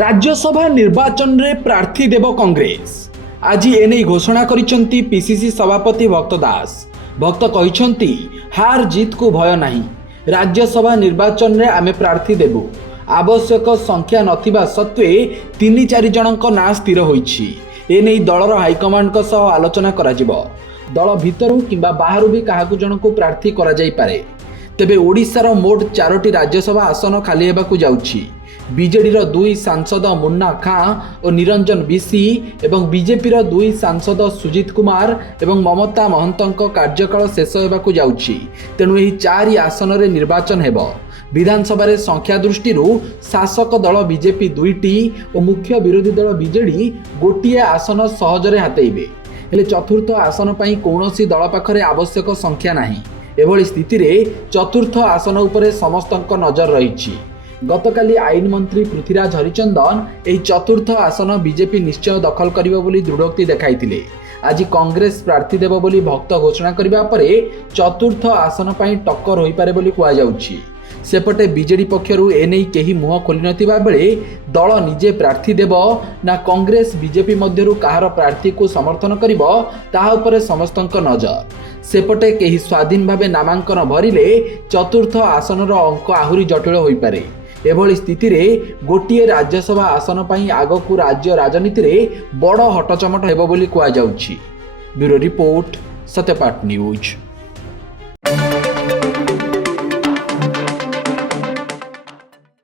राज्यसभा निर्वाचन रे प्रार्थी देव कांग्रेस आज एने घोषणा करिसेंती पीसीसी सभापति भक्त दास। भक्त कहिसेंती हार जीत को भय नहीं, राज्यसभा निर्वाचन रे आमे प्रार्थी देबु। आवश्यक संख्या नथिबा सत्वे 3-4 जनक ना स्थिर होईछि। एने दलर हाईकमांड को सह आलोचना करा जिवो। दल भितरु किंबा बाहरु भी काहाकु जनकु प्रार्थी करा जाई पारे। तेबे ओडिशार मोट 4टी राज्यसभा आसन खाली हेबाकु जाउछि। बीजेडी 2 सांसद मुन्ना खां और निरंजन बिसी एवं बीजेपी 2 सांसद सुजित कुमार एवं ममता महंतଙ୍କ कार्यकाल शेष हेबाकु जाउछि। तेणु एही 4 आसन रे निर्वाचन हेबो। विधानसभा रे संख्या दृष्टि शासक दल बीजेपी 2टी और मुख्य विरोधी दल बीजेडी गोटिए आसन सहजरे हातेइबे। हेले चतुर्थ आसन पई कौनसी दल पाखरे आवश्यक संख्या नाही। एभली स्थिति रे चतुर्थ आसन उपरे समस्तଙ୍କ नजर रहिछि। गतकाली आईन मंत्री पृथ्वीराज हरिचंदन एही चतुर्थ आसन बीजेपी निश्चय दखल करिबो बोली दृढ़ोक्ति देखाइथिले। आज कांग्रेस प्रार्थी देव बोली भक्त घोषणा करिबा परे चतुर्थ आसन पई टक्कर होई पारे बोली कुआ जाउछि। सेपटे बीजेडी पक्षरु एनेई केही मुह खोली नथिबा बेले दल निजे प्रार्थी देव ना कांग्रेस बीजेपी मध्यरु काहार प्रार्थी को समर्थन करिबो ताहा उपरे समस्तଙ୍କ नजर। सेपटे केही स्वाधीन भावे नामांकन भरिले चतुर्थ आसनर अंक आहुरी जटिल होई पारे। एभली स्थिति रे गोटिए राज्यसभा आसन पई आगकु राज्य राजनीति रे बड़ हटचमट हेबो बोली कुआ जाउछि। Bureau report, Satyapath news.